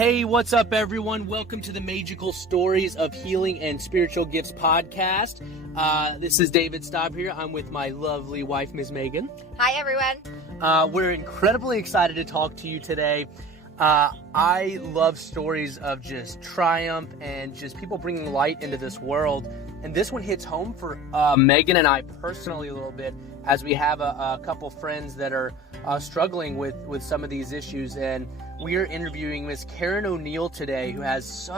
Hey, what's up, everyone? Welcome to the Maegical Stories of Healing and Spiritual Gifts podcast. This is David Staub here. I'm with my lovely wife, Ms. Megan. Hi, everyone. We're incredibly excited to talk to you today. I love stories of just triumph and just people bringing light into this world. And this one hits home for Megan and I personally a little bit, as we have a couple friends that are struggling with some of these issues. And we are interviewing Miss Karen O'Neill today, who has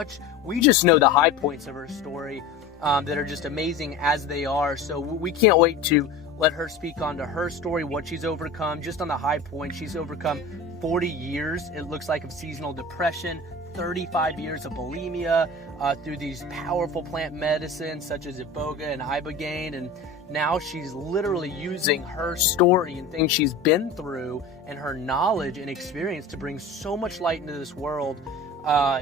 we just know the high points of her story that are just amazing as they are. So we can't wait to let her speak onto her story, what she's overcome. Just on the high point, she's overcome 40 years, it looks like, of seasonal depression, 35 years of bulimia, through these powerful plant medicines such as Iboga and Iboga, and now she's literally using her story and things she's been through and her knowledge and experience to bring so much light into this world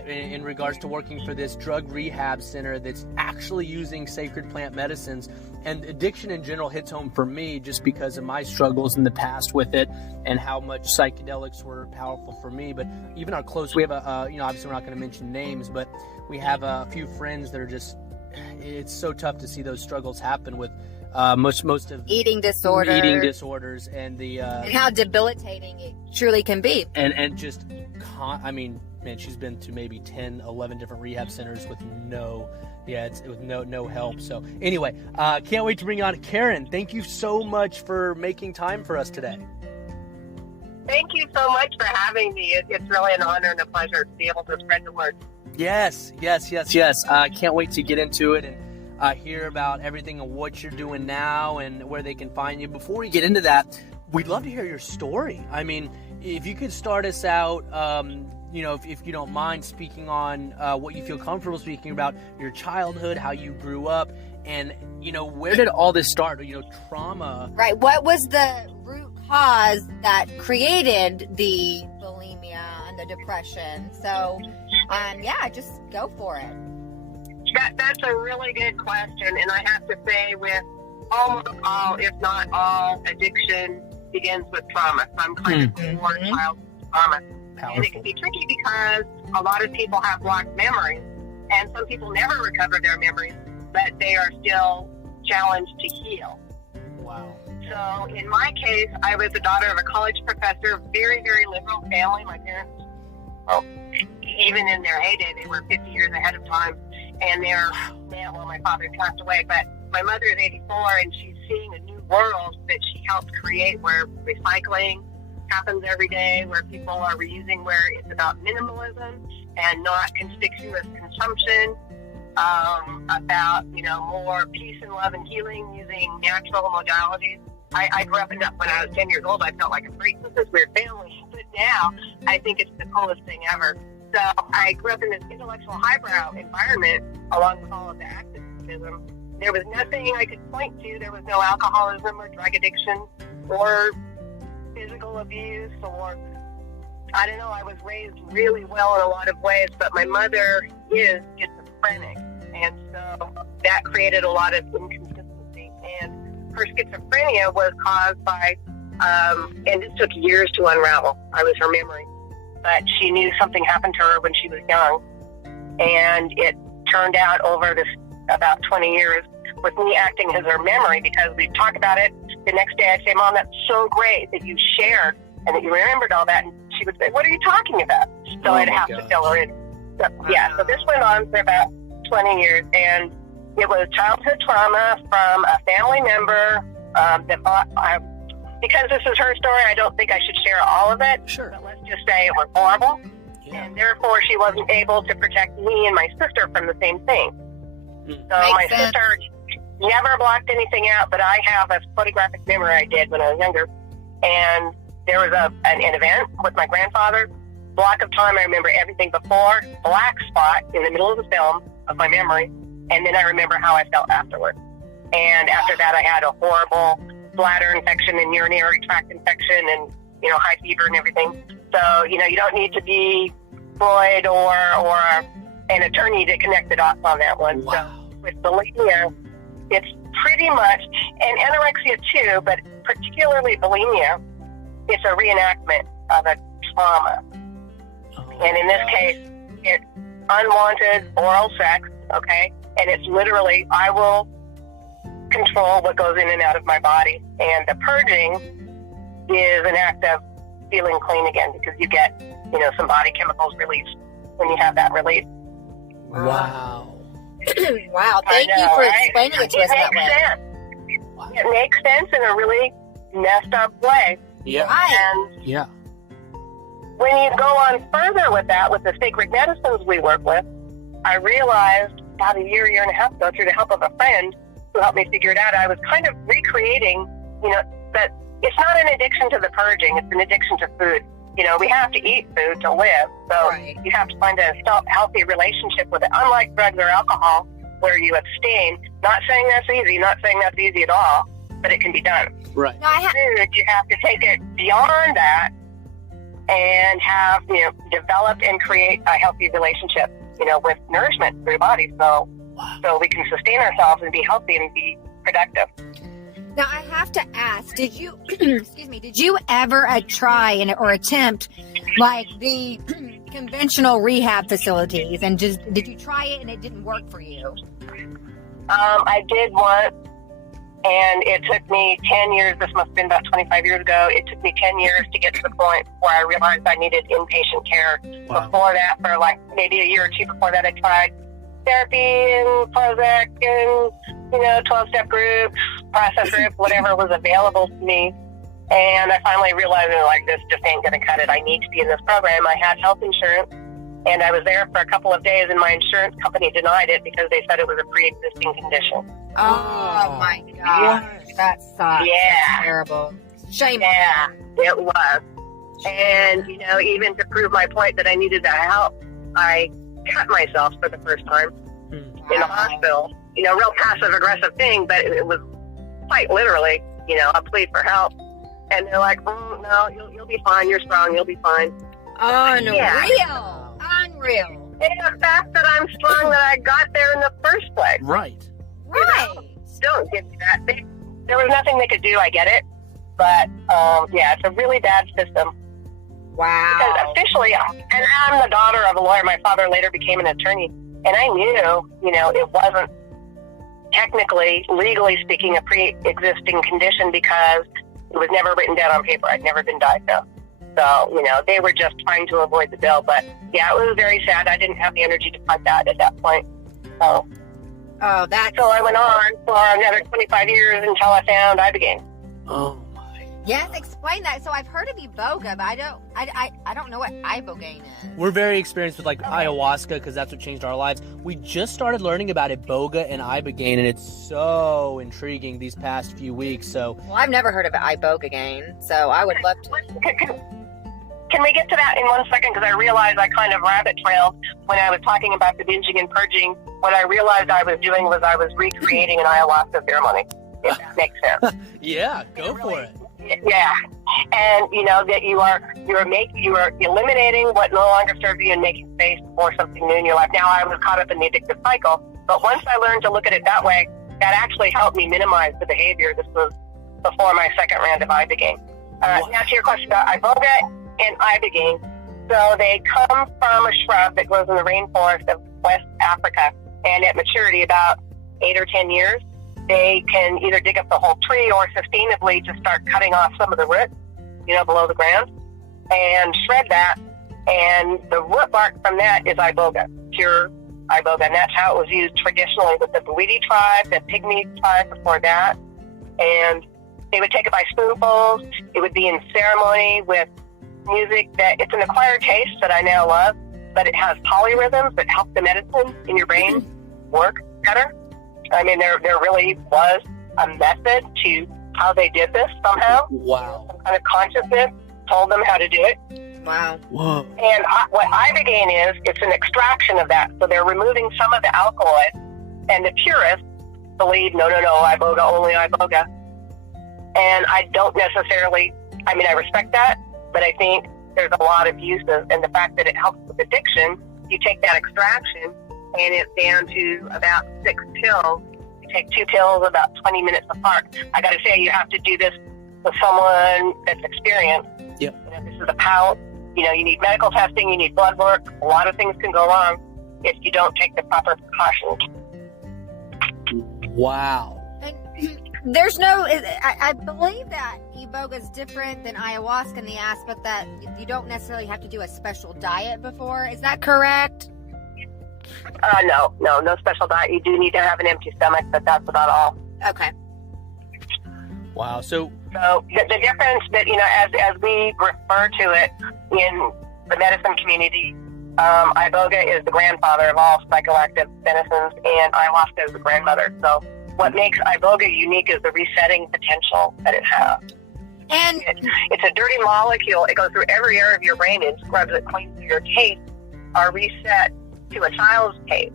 in regards to working for this drug rehab center that's actually using sacred plant medicines. And addiction in general hits home for me just because of my struggles in the past with it and how much psychedelics were powerful for me. But even our close, we have obviously we're not going to mention names, but we have a few friends that are just, it's so tough to see those struggles happen with most of eating disorders and the and how debilitating it truly can be. And just, man, she's been to maybe 10, 11 different rehab centers with no help. So anyway, can't wait to bring on Karen. Thank you so much for making time for us today. Thank you so much for having me. It's really an honor and a pleasure to be able to spread the word. Yes. Can't wait to get into it and hear about everything and what you're doing now and where they can find you. Before we get into that, we'd love to hear your story. I mean, if you could start us out, if you don't mind speaking on what you feel comfortable speaking about, your childhood, how you grew up, and, where did all this start? Trauma. Right. What was the root cause that created the bulimia and the depression? So, just go for it. That's a really good question, and I have to say, with almost all, if not all, addiction begins with trauma. Some kind of childhood trauma. Powerful. And it can be tricky because a lot of people have blocked memories, and some people never recover their memories, but they are still challenged to heal. Wow. So in my case, I was the daughter of a college professor, very, very liberal family. My parents, even in their heyday, they were 50 years ahead of time. And my father passed away, but my mother is 84, and she's seeing a new world that she helped create, where recycling happens every day, where people are reusing, where it's about minimalism and not conspicuous consumption, about, more peace and love and healing using natural modalities. I grew up when I was 10 years old, I felt like a freak with this weird family, but now I think it's the coolest thing ever. So I grew up in this intellectual highbrow environment along with all of the activism. There was nothing I could point to. There was no alcoholism or drug addiction or physical abuse or, I don't know, I was raised really well in a lot of ways, but my mother is schizophrenic. And so that created a lot of inconsistency. And her schizophrenia was caused by, and this took years to unravel. I was her memory. But she knew something happened to her when she was young. And it turned out over this about 20 years with me acting as her memory, because we'd talk about it. The next day I'd say, Mom, that's so great that you shared and that you remembered all that. And she would say, what are you talking about? So I'd have to fill her in. So this went on for about 20 years. And it was childhood trauma from a family member because this is her story, I don't think I should share all of it. Sure. But let's just say it was horrible. Yeah. And therefore, she wasn't able to protect me and my sister from the same thing. So my sister never blocked anything out, but I have a photographic memory I did when I was younger. And there was an event with my grandfather. Block of time, I remember everything before. Black spot in the middle of the film of my memory. And then I remember how I felt afterward. And after that, I had a horrible bladder infection and urinary tract infection and, high fever and everything. So, you don't need to be Freud or an attorney to connect the dots on that one. Wow. So with bulimia, it's pretty much, and anorexia too, but particularly bulimia, it's a reenactment of a trauma. And in this case, it's unwanted oral sex, okay? And it's literally, I will control what goes in and out of my body. And the purging is an act of feeling clean again, because you get, some body chemicals released when you have that release. Wow. Wow. Thank you for explaining it to us that way. Sense. Wow. It makes sense in a really messed up way. Yeah. Right. And Yeah. when you go on further with that, with the sacred medicines we work with, I realized about a year and a half ago, through the help of a friend who helped me figure it out, I was kind of recreating, that it's not an addiction to the purging, it's an addiction to food. We have to eat food to live, so you have to find a healthy relationship with it. Unlike drugs or alcohol, where you abstain, not saying that's easy at all, but it can be done. Right. No, Food, you have to take it beyond that and have, develop and create a healthy relationship, with nourishment for your body, so we can sustain ourselves and be healthy and be productive. Now, I have to ask, did you, did you ever try or attempt like the conventional rehab facilities, and did you try it and it didn't work for you? I did once, and it took me 10 years. This must have been about 25 years ago. It took me 10 years to get to the point where I realized I needed inpatient care. Wow. Before that, for like maybe a year or two before that, I tried therapy and Prozac and, 12-step groups, process groups, whatever was available to me. And I finally realized, this just ain't going to cut it. I need to be in this program. I had health insurance, and I was there for a couple of days, and my insurance company denied it because they said it was a pre-existing condition. Oh my gosh, that sucks. Yeah. That's terrible. Shame. Yeah, it was. And, even to prove my point that I needed that help, I cut myself for the first time in the hospital. Real passive-aggressive thing, but it was quite literally, a plea for help. And they're like, oh, no, you'll be fine. You're strong. You'll be fine. Unreal. Yeah. Unreal. And the fact that I'm strong that I got there in the first place. Right. Right. Don't give me that. There was nothing they could do. I get it. But, it's a really bad system. Wow. Because officially, and I'm the daughter of a lawyer. My father later became an attorney. And I knew, it wasn't technically, legally speaking, a pre-existing condition because it was never written down on paper. I'd never been diagnosed. So, they were just trying to avoid the bill. But, yeah, it was very sad. I didn't have the energy to fight that at that point. So I went on for another 25 years until I found Iboga. Oh my. Yes, explain that. So I've heard of Iboga, but I don't know what Ibogaine is. We're very experienced with ayahuasca because that's what changed our lives. We just started learning about Iboga and Ibogaine, and it's so intriguing these past few weeks. So, Well, I've never heard of Ibogaine, so I would love to. Can we get to that in 1 second? Because I realized I kind of rabbit trailed when I was talking about the binging and purging. What I realized I was doing was I was recreating an ayahuasca ceremony, if that makes sense. yeah, go for it. Yeah. And, that you are eliminating what no longer serves you and making space for something new in your life. Now, I was caught up in the addictive cycle, but once I learned to look at it that way, that actually helped me minimize the behavior. This was before my second round of Ibogaine. Now, to your question about Iboga and Ibogaine. So they come from a shrub that grows in the rainforest of West Africa, and at maturity, about 8 or 10 years, they can either dig up the whole tree or sustainably just start cutting off some of the roots, below the ground, and shred that. And the root bark from that is Iboga, pure Iboga, and that's how it was used traditionally with the Bulimia tribe, the Pygmy tribe before that. And they would take it by spoonfuls. It would be in ceremony with music that it's an acquired taste that I now love, but it has polyrhythms that help the medicine in your brain work better. I mean, there really was a method to how they did this somehow. Wow. Some kind of consciousness told them how to do it. Wow. Whoa. And what Ibogaine is, it's an extraction of that. So they're removing some of the alkaloid, and the purists believe, no, Iboga, only Iboga. And I don't necessarily, I respect that, but I think there's a lot of uses, and the fact that it helps with addiction, you take that extraction, and it's down to about 6 pills. You take 2 pills about 20 minutes apart. I got to say, you have to do this with someone that's experienced. Yep. This is a pouch. You need medical testing, you need blood work. A lot of things can go wrong if you don't take the proper precautions. Wow. And there's no, I believe that Iboga is different than ayahuasca in the aspect that you don't necessarily have to do a special diet before. Is that correct? No special diet. You do need to have an empty stomach, but that's about all. Okay. Wow. So the difference that, as we refer to it in the medicine community, Iboga is the grandfather of all psychoactive medicines, and ayahuasca is the grandmother. So what makes Iboga unique is the resetting potential that it has. And it's a dirty molecule. It goes through every area of your brain and scrubs it clean. So your tastes are reset to a child's taste.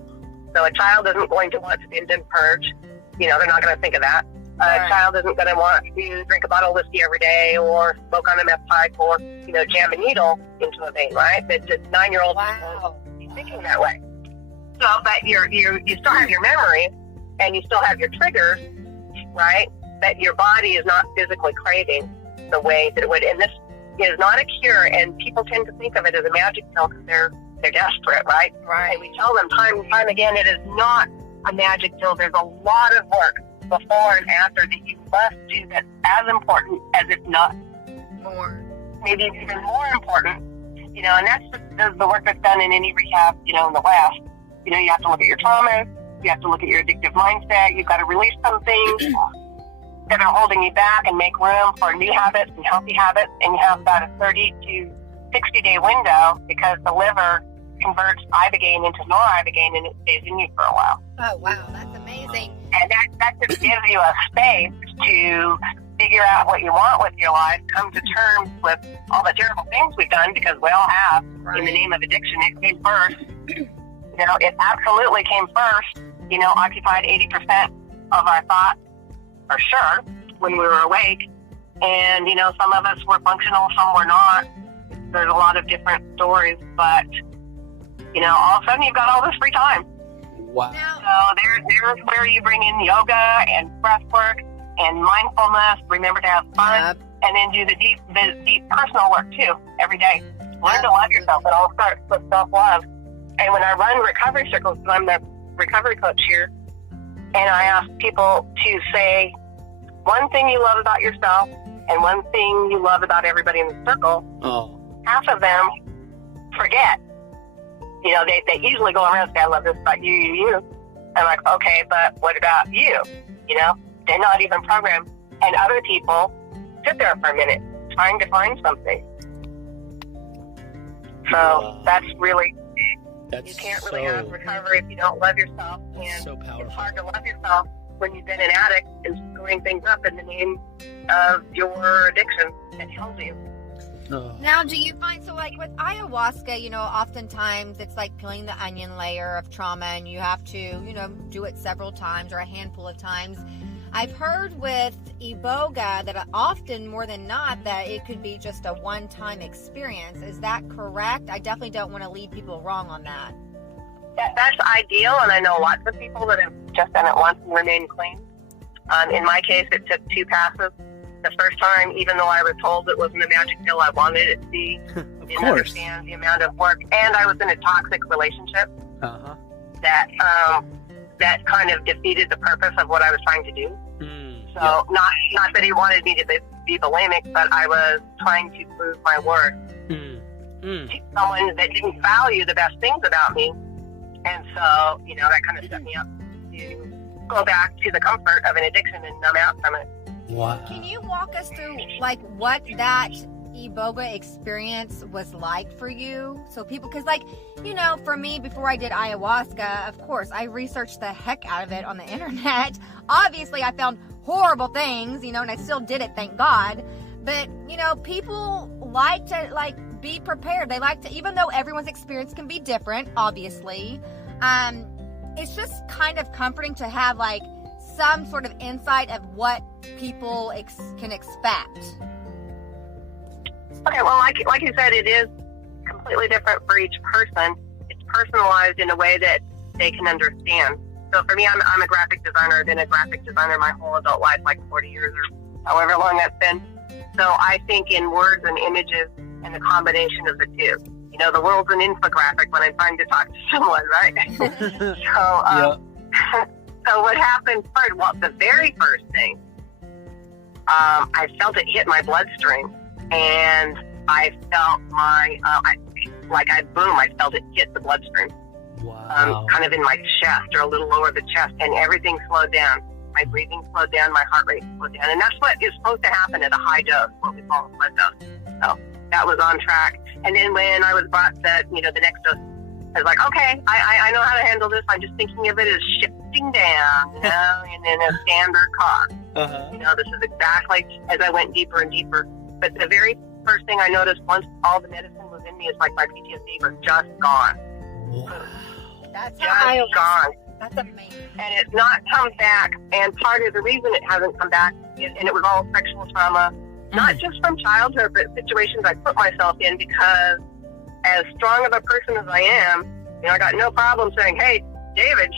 So a child isn't going to want to binge and purge. They're not going to think of that. A child isn't going to want to drink a bottle of whiskey every day or smoke on a meth pipe or, jam a needle into a vein, right? But the 9-year-old won't be thinking that way. So, but you still have your memory and you still have your triggers, right? That your body is not physically craving the way that it would. And this is not a cure, and people tend to think of it as a magic pill because they're desperate, right? Right. And we tell them time and time again, it is not a magic pill. There's a lot of work before and after that you must do that's as important as if not more, maybe even more important, and that's the work that's done in any rehab, in the West. You have to look at your traumas, you have to look at your addictive mindset, you've got to release some things that are holding you back and make room for new habits and healthy habits, and you have about a 30 to 60 day window because the liver converts ibogaine into noribogaine and it stays in you for a while. Oh, wow, that's amazing. And that just gives you a space to figure out what you want with your life, come to terms with all the terrible things we've done, because we all have, in the name of addiction. It came first. It absolutely came first, occupied 80% of our thoughts, for sure, when we were awake. And, some of us were functional, some were not. There's a lot of different stories, but, all of a sudden you've got all this free time. wow. So there's where you bring in yoga and breath work and mindfulness. Remember to have fun, and then do the deep personal work too every day. Learn to love yourself. It all starts with self-love. And when I run recovery circles, because I'm the recovery coach here, and I ask people to say one thing you love about yourself and one thing you love about everybody in the circle, half of them forget. They easily go around and say, I love this about you. I'm like, okay, but what about you? They're not even programmed. And other people sit there for a minute trying to find something. So that's really, you can't really have recovery if you don't love yourself. And so powerful. It's hard to love yourself when you've been an addict and screwing things up in the name of your addiction that kills you. Now, do you find, so like with ayahuasca, oftentimes it's like peeling the onion layer of trauma, and you have to, do it several times or a handful of times. I've heard with Iboga that often, more than not, that it could be just a one-time experience. Is that correct? I definitely don't want to lead people wrong on that. That's ideal, and I know lots of people that have just done it once and remained clean. In my case, it took 2 passes. The first time, even though I was told it wasn't a magic pill, I wanted it to be. Of didn't course. understand the amount of work, and I was in a toxic relationship that kind of defeated the purpose of what I was trying to do. So not that he wanted me to be bulimic, but I was trying to prove my worth to someone that didn't value the best things about me, and so that kind of set me up to go back to the comfort of an addiction and numb out from it. Wow. Can you walk us through like what that Iboga experience was like for you? So people, because for me, before I did ayahuasca, of course, I researched the heck out of it on the internet. Obviously, I found horrible things, and I still did it, thank God. But, people like to be prepared. They like to, even though everyone's experience can be different, obviously, it's just kind of comforting to have some sort of insight of what people can expect. Okay, well, like you said, it is completely different for each person. It's personalized in a way that they can understand. So for me, I'm a graphic designer. I've been a graphic designer my whole adult life, 40 years or however long that's been. So I think in words and images and the combination of the two. You know, the world's an infographic when I'm trying to talk to someone, right? So what happened first? Well, the very first thing, I felt it hit my bloodstream, and I felt I felt it hit the bloodstream. Wow. Kind of in my chest or a little lower the chest, and everything slowed down. My breathing slowed down, my heart rate slowed down, and that's what is supposed to happen at a high dose, what we call a blood dose. So that was on track. And then when I was brought the next dose, I was like, okay, I know how to handle this. I'm just thinking of it as shifting down, and in a standard cough. Uh-huh. This is exactly as I went deeper and deeper. But the very first thing I noticed once all the medicine was in me is like my PTSD was just gone. Wow. That's just gone. That's amazing. And it's not come back. And part of the reason it hasn't come back and it was all sexual trauma, not just from childhood, but situations I put myself in, because as strong of a person as I am, I got no problem saying, hey, David,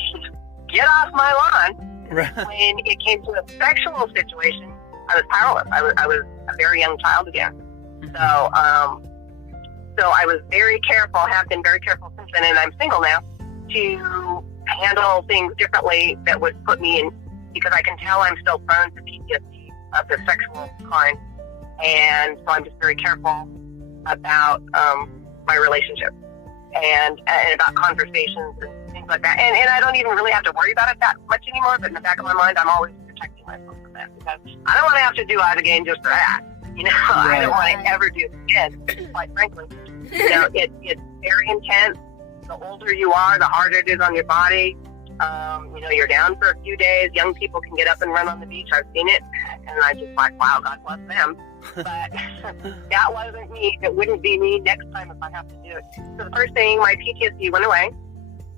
get off my lawn. Right. When it came to a sexual situation, I was powerless. I was a very young child again. So I was very careful, have been very careful since then, and I'm single now, to handle things differently that would put me in, because I can tell I'm still prone to PTSD of the sexual kind. And so I'm just very careful about my relationship and about conversations and things like that. And I don't even really have to worry about it that much anymore, but in the back of my mind, I'm always protecting myself from that, because I don't want to have to do it again just for that. Right. I don't want to ever do it again, quite frankly. It's very intense. The older you are, the harder it is on your body. You're down for a few days. Young people can get up and run on the beach. I've seen it. And I'm just like, wow, God bless them. But that wasn't me. It wouldn't be me next time if I have to do it. So the first thing, my PTSD went away.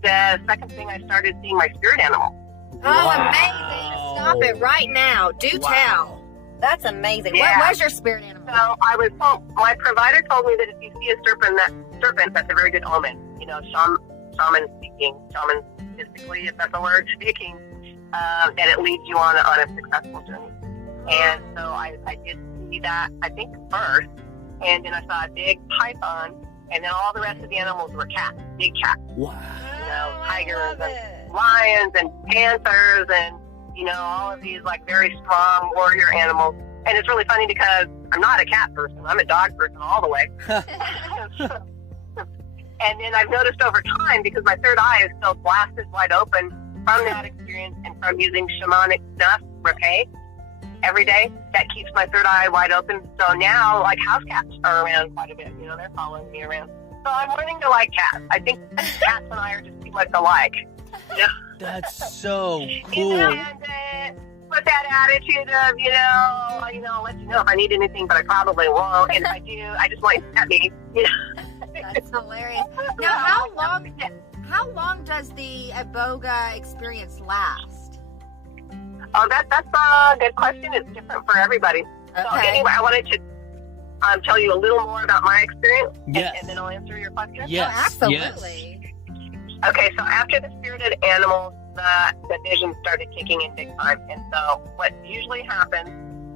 The second thing, I started seeing my spirit animal. Oh, amazing. Stop it right now. Do tell. That's amazing. Yeah. What was your spirit animal? So I was told, my provider told me that if you see a serpent, that's a very good omen. Shaman mystically, if that's a word, speaking, that it leads you on a successful journey. And so I did see that, I think, first, and then I saw a big python, and then all the rest of the animals were cats, big cats. Wow. Tigers and lions and panthers and, all of these like very strong warrior animals. And it's really funny because I'm not a cat person, I'm a dog person all the way. And then I've noticed over time, because my third eye is still blasted wide open from that experience and from using shamanic stuff, rapé, every day, that keeps my third eye wide open. So now, like, house cats are around quite a bit. They're following me around. So I'm learning to like cats. I think cats and I are just too much alike. That's so cool. And with that attitude of, I'll let you know if I need anything, but I probably won't. And if I do, I just want you to pet me. That's hilarious. Now, how long does the Iboga experience last? Oh, that's a good question. It's different for everybody. Okay. So anyway, I wanted to tell you a little more about my experience, and then I'll answer your question. Yes, oh, absolutely. Yes. Okay, so after the spirited animals, the vision started kicking in big time. And so what usually happens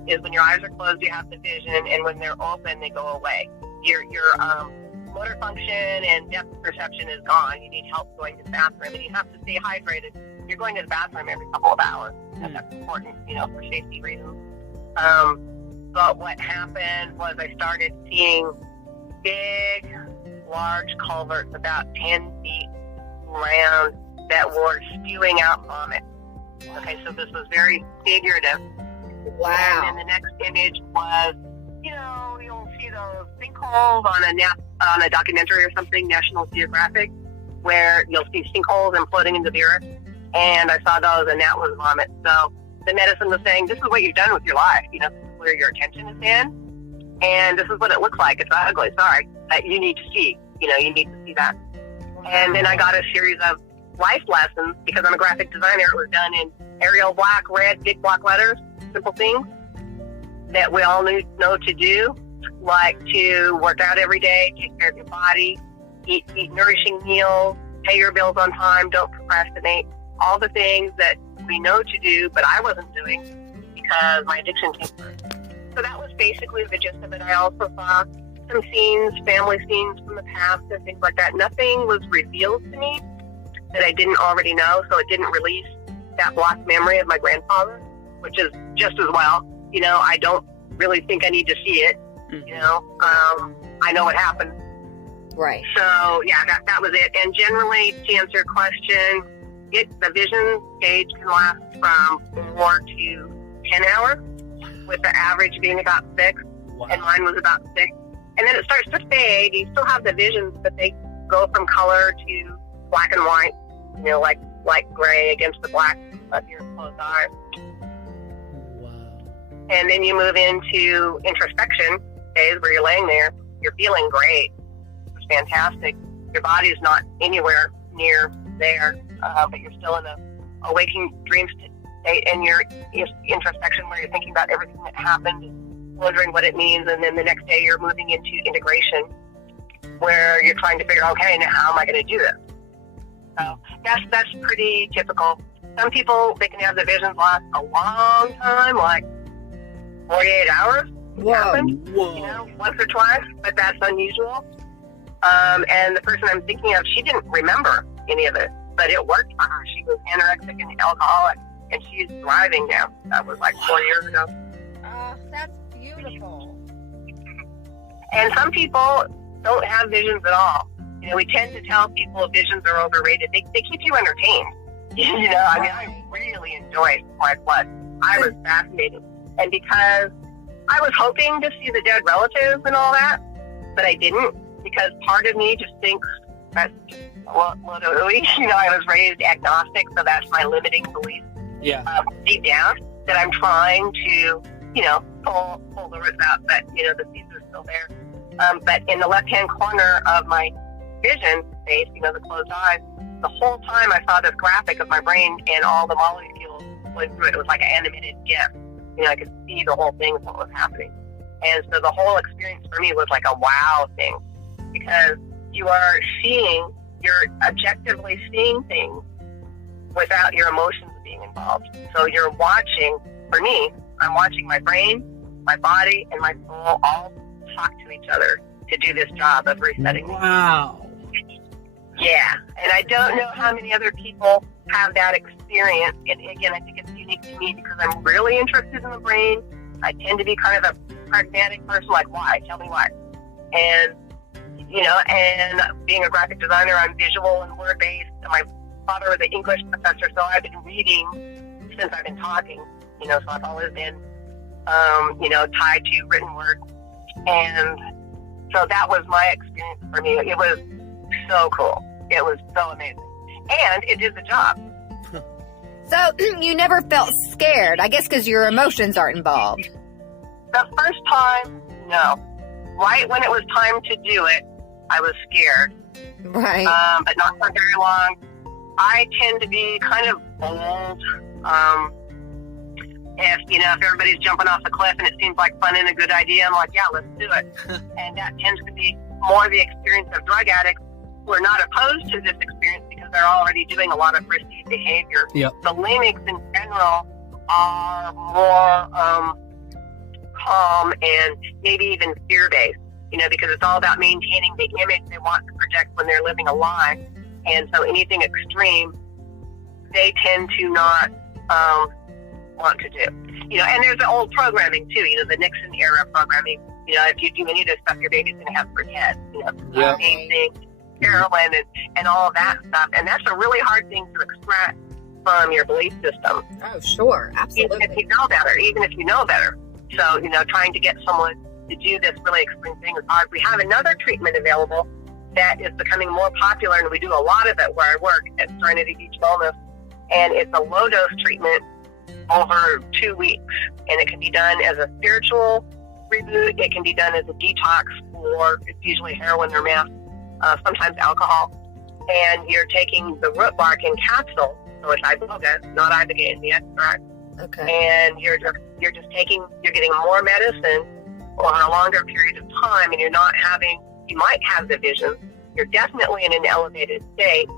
is when your eyes are closed, you have the vision, and when they're open, they go away. Your motor function and depth perception is gone. You need help going to the bathroom, and you have to stay hydrated. You're going to the bathroom every couple of hours. That's important, for safety reasons. But what happened was I started seeing big, large culverts about 10 feet round that were spewing out vomit. Okay, so this was very figurative. Wow. And then the next image was, you'll see those sinkholes on a documentary or something, National Geographic, where you'll see sinkholes imploding into the earth. And I saw those, and that was vomit. So the medicine was saying, this is what you've done with your life. This is where your attention is in. And this is what it looks like. It's ugly. Sorry. You need to see. You need to see that. And then I got a series of life lessons, because I'm a graphic designer. It was done in Arial black, red, big block letters, simple things that we all know to do, like to work out every day, take care of your body, eat nourishing meals, pay your bills on time, don't procrastinate, all the things that we know to do, but I wasn't doing because my addiction came first. So that was basically the gist of it. I also saw some scenes, family scenes from the past and things like that. Nothing was revealed to me that I didn't already know, so it didn't release that blocked memory of my grandfather, which is just as well. You know, I don't really think I need to see it. You know, I know what happened. Right. So, yeah, that was it. And generally, to answer your question, the vision stage can last from 4 to 10 hours, with the average being about 6, and mine was about 6. And then it starts to fade. You still have the visions, but they go from color to black and white, you know, like gray against the black of your closed eyes. Wow. And then you move into introspection phase where you're laying there. You're feeling great. It's fantastic. Your body's not anywhere near there, but you're still in a waking dream state, and your introspection where you're thinking about everything that happened, wondering what it means, and then the next day you're moving into integration where you're trying to figure out, okay, now how am I going to do this? So that's pretty typical. Some people, they can have the visions last a long time, like 48 hours. Happened, you know, once or twice, but that's unusual. And the person I'm thinking of, she didn't remember any of it, but it worked for her. She was anorexic and alcoholic, and she's thriving now. That was like 4 years ago. That's beautiful. And some people don't have visions at all. You know, we tend to tell people visions are overrated. They keep you entertained. You know, I mean, I really enjoyed my blood. I was fascinated. And because I was hoping to see the dead relatives and all that, but I didn't, because part of me just thinks that's just you know, I was raised agnostic, so that's my limiting belief. Yeah. Deep down, that I'm trying to, you know, pull the roots out, but, you know, the seeds are still there. But in the left-hand corner of my vision space, you know, the closed eyes, the whole time I saw this graphic of my brain and all the molecules going through it. It was like an animated GIF. You know, I could see the whole thing, what was happening. And so the whole experience for me was like a wow thing, because you're objectively seeing things without your emotions being involved. So you're watching, for me, I'm watching my brain, my body, and my soul all talk to each other to do this job of resetting. Wow. Yeah, and I don't know how many other people have that experience. And again, I think it's unique to me because I'm really interested in the brain. I tend to be kind of a pragmatic person, like, why? Tell me why. And, you know, and being a graphic designer, I'm visual and word-based. My father was an English professor, so I've been reading since I've been talking, you know, so I've always been, you know, tied to written word. And so that was my experience for me. It was so cool. It was so amazing. And it did the job. So you never felt scared, I guess, because your emotions aren't involved. The first time, no. Right when it was time to do it, I was scared. Right. But not for very long. I tend to be kind of bold. If everybody's jumping off the cliff and it seems like fun and a good idea, I'm like, yeah, let's do it. And that tends to be more the experience of drug addicts who are not opposed to this experience because they're already doing a lot of risky behavior. Yep. Bulimics in general are more calm and maybe even fear-based, you know, because it's all about maintaining the image they want to project when they're living a lie. And so anything extreme, they tend to not want to do. You know, and there's the old programming too, you know, the Nixon era programming. You know, if you do any of this stuff, your baby's going to have for head. You know, the same thing, heroin and all of that stuff. And that's a really hard thing to extract from your belief system. Oh, sure. Absolutely. Even if you know better. So, you know, trying to get someone to do this really extreme thing is hard. We have another treatment available that is becoming more popular, and we do a lot of it where I work at Serenity Beach Wellness. And it's a low-dose treatment over 2 weeks. And it can be done as a spiritual reboot. It can be done as a detox, or it's usually heroin or meth, sometimes alcohol. And you're taking the root bark in capsule, so it's Iboga, not Iboga in the extract. Okay. And you're getting more medicine over a longer period of time, and you might have the vision. You're definitely in an elevated state,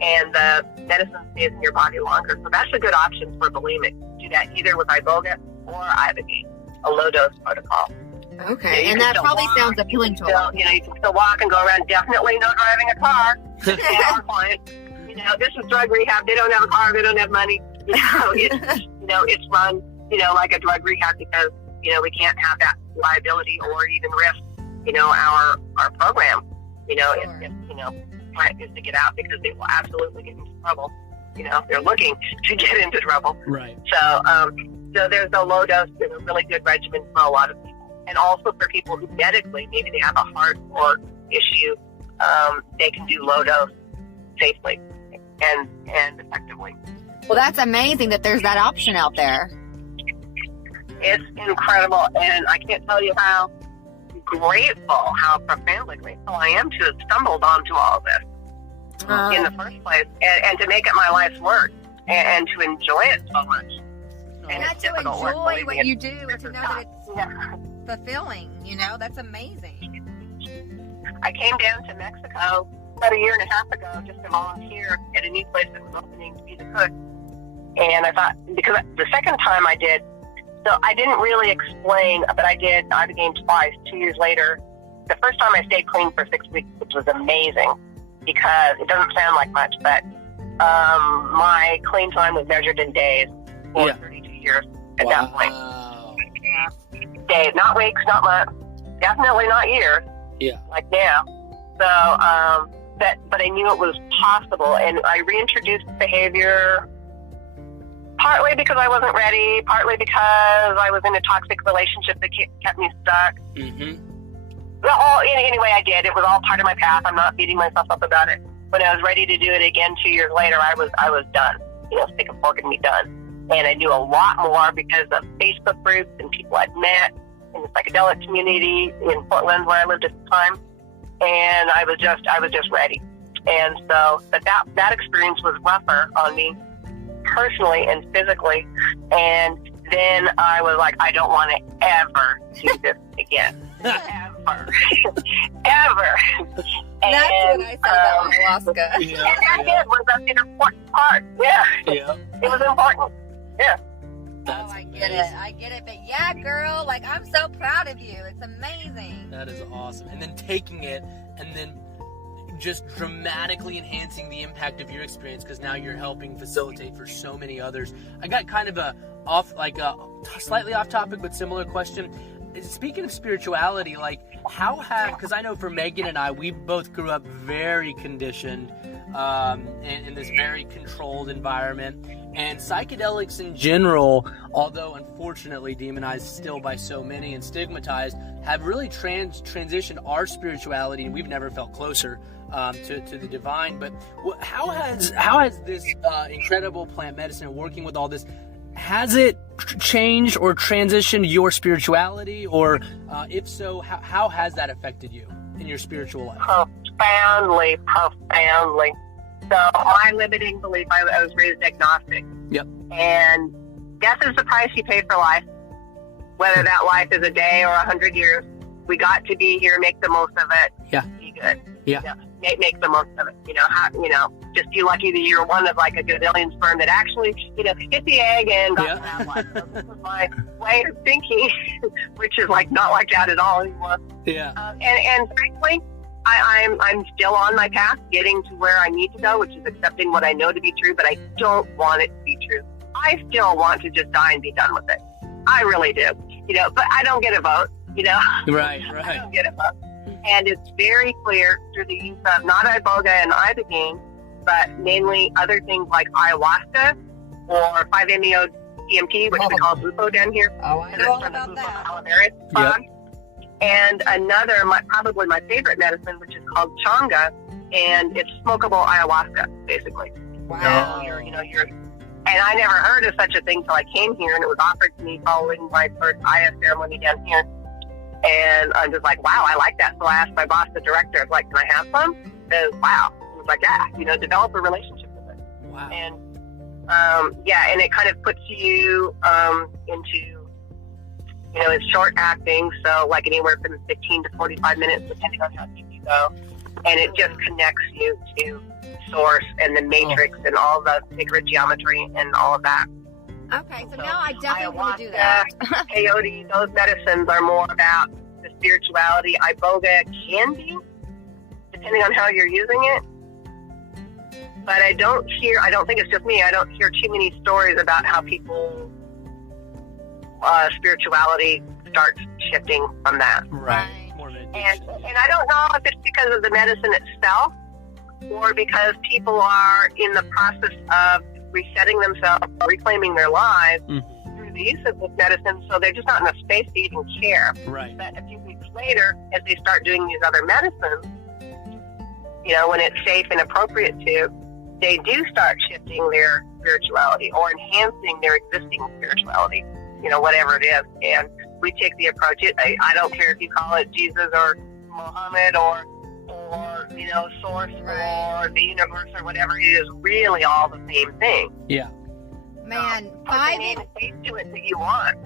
and the medicine stays in your body longer. So that's a good option for bulimic. Do that either with Iboga or Ibogaine, a low-dose protocol. Okay, You and can that still probably walk, sounds appealing to a lot. you can still walk and go around. Definitely no driving a car. And our client, this is drug rehab. They don't have a car. They don't have money. It's run, like a drug rehab because, we can't have that liability or even risk, our program. Sure. If client is to get out because they will absolutely get into trouble. They're looking to get into trouble. Right. So there's a low dose, there's a really good regimen for a lot of people. And also for people who medically, maybe they have a heart or issue, they can do low dose safely and effectively. Well, that's amazing that there's that option out there. It's incredible, and I can't tell you how profoundly grateful I am to have stumbled onto all of this in the first place, and to make it my life's work, and to enjoy it so much. And it's to difficult work, enjoy believe what me. you do and to know that it's fulfilling, that's amazing. I came down to Mexico about a year and a half ago just to volunteer at a new place that was opening to be the cook. And I thought, because the second time I did, so I didn't really explain, but I did Iboga twice, 2 years later. The first time I stayed clean for 6 weeks, which was amazing because it doesn't sound like much, but my clean time was measured in days for 32 years at that point. Days, not weeks, not months, definitely not years. Yeah. Like now. So, but I knew it was possible, and I reintroduced behavior partly because I wasn't ready, partly because I was in a toxic relationship that kept me stuck. Mm-hmm. Anyway, I did. It was all part of my path. I'm not beating myself up about it. When I was ready to do it again 2 years later, I was done. Stick a fork in me, done. And I knew a lot more because of Facebook groups and people I'd met in the psychedelic community in Portland where I lived at the time. And I was just ready. And so, but that experience was rougher on me personally and physically. And then I was like, I don't want to ever do this again. Ever. Ever. That's what I said about ayahuasca. And that was an important part. Yeah. It was important. Yeah. That's I get it. But yeah, girl, I'm so proud of you. It's amazing. That is awesome. And then taking it and then just dramatically enhancing the impact of your experience because now you're helping facilitate for so many others. I got kind of a slightly off topic but similar question. Speaking of spirituality, because I know for Megan and I, we both grew up very conditioned in this very controlled environment. And psychedelics in general, although unfortunately demonized still by so many and stigmatized, have really transitioned our spirituality, and we've never felt closer to the divine. But how has this incredible plant medicine working with all this, has it changed or transitioned your spirituality, or if so, how has that affected you in your spiritual life? Profoundly. So my limiting belief, I was raised agnostic. Yep. And death is the price you pay for life. Whether that life is a day or 100 years, we got to be here, make the most of it. Yeah. Be good. Yeah. Make the most of it. Just be lucky that you're one of a gazillion sperm that actually, hit the egg and got to have life. So this is my way of thinking, which is not like that at all anymore. Yeah. And frankly, I'm still on my path, getting to where I need to go, which is accepting what I know to be true, but I don't want it to be true. I still want to just die and be done with it. I really do. But I don't get a vote, Right. I don't get a vote. And it's very clear through the use of not Iboga and Iboga, but mainly other things like ayahuasca or 5-MeO-DMT, which we call Bufo down here. Oh, I know all about that. Yep. And another, probably my favorite medicine, which is called Changa, and it's smokable ayahuasca, basically. Wow. So and I never heard of such a thing till I came here, and it was offered to me following my first Aya ceremony down here. And I'm just like, wow, I like that. So I asked my boss, the director, I was like, can I have some? And wow. He was like, yeah, develop a relationship with it. Wow. And, and it kind of puts you into, it's short acting, so anywhere from 15 to 45 minutes, depending on how deep you go. And it just connects you to source and the matrix and all the sacred geometry and all of that. Okay, so now I definitely want to do that. Peyote, those medicines are more about spirituality. Iboga can be, depending on how you're using it. But I don't think it's just me, I don't hear too many stories about how people, spirituality starts shifting from that. Right. More of an addiction. And I don't know if it's because of the medicine itself or because people are in the process of resetting themselves, reclaiming their lives through the use of this medicine, so they're just not in a space to even care. Right. But a few weeks later, as they start doing these other medicines, when it's safe and appropriate to, they do start shifting their spirituality or enhancing their existing spirituality, whatever it is. And we take the approach, I don't care if you call it Jesus or Muhammad or Source or the universe or whatever, it is really all the same thing. Yeah. Man, put the name and face to it that you want,